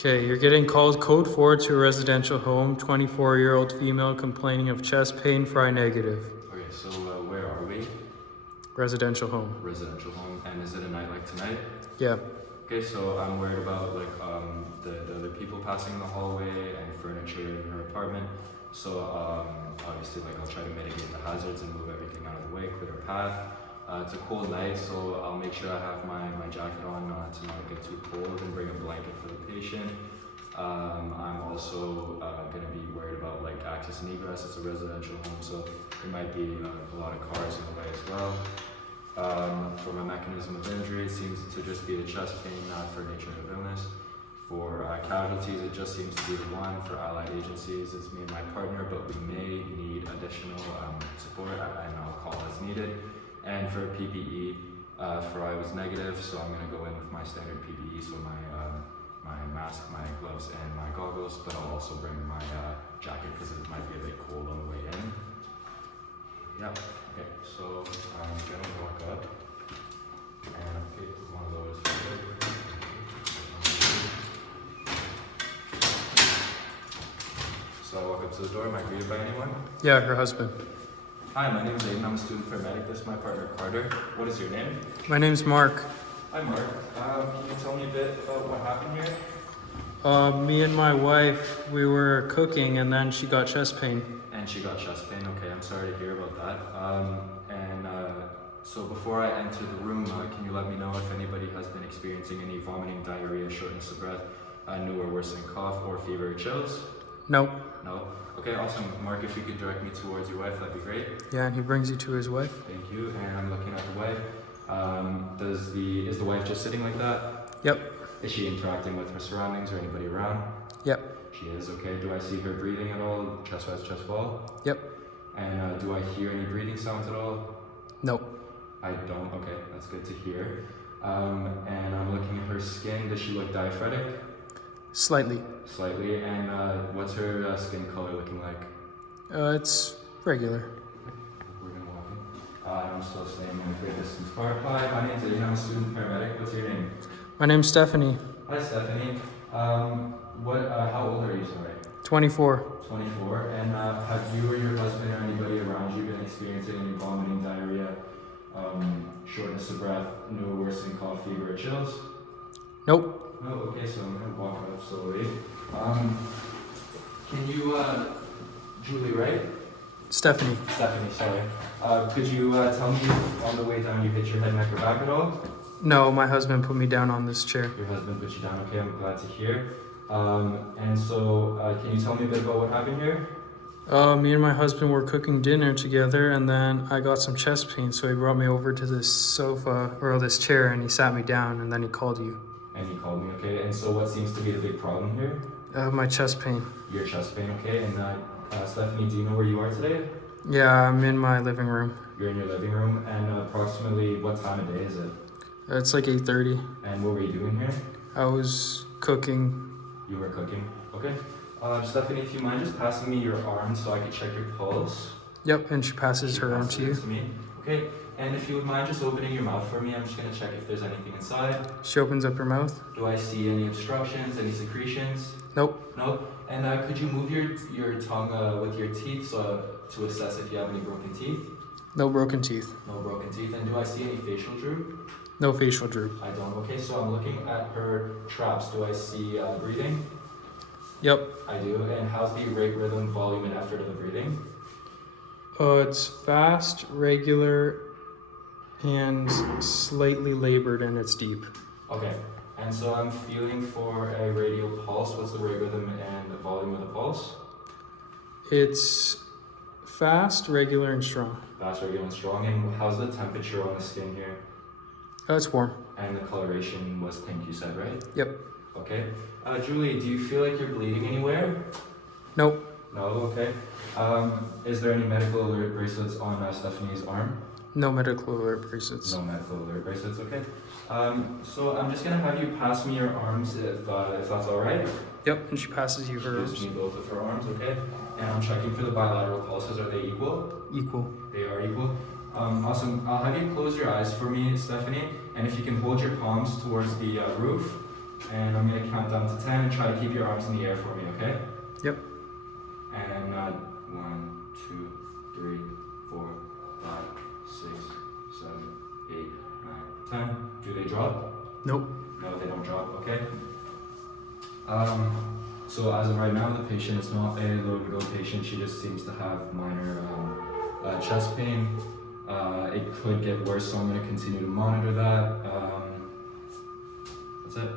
Okay, you're getting called code 4 to a residential home, 24-year-old female complaining of chest pain, fry negative. Okay, so where are we? Residential home. Residential home. And is it a night like tonight? Yeah. Okay, so I'm worried about like the other people passing in the hallway and furniture in her apartment. So obviously like I'll try to mitigate the hazards and move everything out of the way, clear a path. It's a cold night, so I'll make sure I have my jacket on to not get too cold and bring a blanket for the patient. I'm also going to be worried about like access and egress. It's a residential home, so there might be a lot of cars in the way as well. For my mechanism of injury, it seems to just be the chest pain, not for nature of illness. For casualties, it just seems to be the one. For allied agencies, it's me and my partner, but we may need additional support, and I'll call as needed. And for PPE, for I was negative, so I'm going to go in with my standard PPE, so my mask, my gloves, and my goggles, but I'll also bring my jacket because it might be a bit cold on the way in. Yeah, okay, so I'm going to walk up and pick one of those. So I walk up to the door. Am I greeted by anyone? Yeah, her husband. Hi, my name is Aidan. I'm a student paramedic. This is my partner, Carter. What is your name? My name's Mark. Hi, Mark. Can you tell me a bit about what happened here? Me and my wife, we were cooking and then she got chest pain. And she got chest pain. Okay, I'm sorry to hear about that. So before I enter the room, can you let me know if anybody has been experiencing any vomiting, diarrhea, shortness of breath, new or worsening cough, or fever or chills? Nope. No? Okay, awesome. Mark, if you could direct me towards your wife, that'd be great. Yeah, and he brings you to his wife. Thank you. And I'm looking at the wife. Is the wife just sitting like that? Yep. Is she interacting with her surroundings or anybody around? Yep. She is. Okay. Do I see her breathing at all? Chest rise, chest fall? Yep. And do I hear any breathing sounds at all? Nope. I don't. Okay, that's good to hear. And I'm looking at her skin. Does she look diaphoretic? Slightly. Slightly. And what's her skin color looking like? It's regular. We're gonna walk in. I'm still staying in a great distance apart. Hi, my name's Aidan. I'm a student paramedic. What's your name? My name's Stephanie. Hi, Stephanie. How old are you? Sorry. 24. 24. And have you or your husband or anybody around you been experiencing any vomiting, diarrhea, shortness of breath, new or worsening cough, fever, or chills? Nope. No. Okay, so I'm gonna walk up slowly. Can you, Julie, right? Stephanie. Stephanie, sorry. Could you tell me if on the way down you hit your head, neck, or back at all? No, my husband put me down on this chair. Your husband put you down. Okay, I'm glad to hear. And so, can you tell me a bit about what happened here? Me and my husband were cooking dinner together, and then I got some chest pain, so he brought me over to this sofa, or this chair, and he sat me down, and then he called you. And he called me, okay. And so what seems to be the big problem here? My chest pain. Your chest pain, okay. And Stephanie, do you know where you are today? Yeah, I'm in my living room. You're in your living room, and approximately what time of day is it? It's like 8:30. And what were you doing here? I was cooking. You were cooking, okay. Stephanie, if you mind just passing me your arm so I can check your pulse. Yep, and she passes her arm to you. To me. Okay, and if you would mind just opening your mouth for me, I'm just going to check if there's anything inside. She opens up her mouth. Do I see any obstructions, any secretions? Nope. No? And could you move your tongue with your teeth to assess if you have any broken teeth? No broken teeth. No broken teeth. And do I see any facial droop? No facial droop. I don't. Okay, so I'm looking at her traps. Do I see breathing? Yep. I do. And how's the rate, rhythm, volume, and effort of the breathing? It's fast, regular, and slightly labored, and it's deep. Okay. And so I'm feeling for a radial pulse. What's the rate, rhythm, and the volume of the pulse? It's fast, regular, and strong. Fast, regular, and strong. And how's the temperature on the skin here? Oh, it's warm. And the coloration was pink, you said, right? Yep. Okay. Julie, do you feel like you're bleeding anywhere? Nope. No? Okay. Is there any medical alert bracelets on Stephanie's arm? No medical alert bracelets. No medical alert bracelets, okay. So I'm just going to have you pass me your arms if that's all right. Yep, and she passes you her Gives arms. me both of her arms, okay. And I'm checking for the bilateral pulses. Are they equal? Equal. They are equal. Awesome. I'll have you close your eyes for me, Stephanie. And if you can hold your palms towards the roof, And I'm gonna count down to 10 and try to keep your arms in the air for me, okay? Yep. And 1, 2, 3, 4, 5, 6, 7, 8, 9, 10. Do they drop? Nope. No, they don't drop, okay? So as of right now, the patient is not a low-to-go patient. She just seems to have minor chest pain. It could get worse, so I'm gonna continue to monitor that. That's it.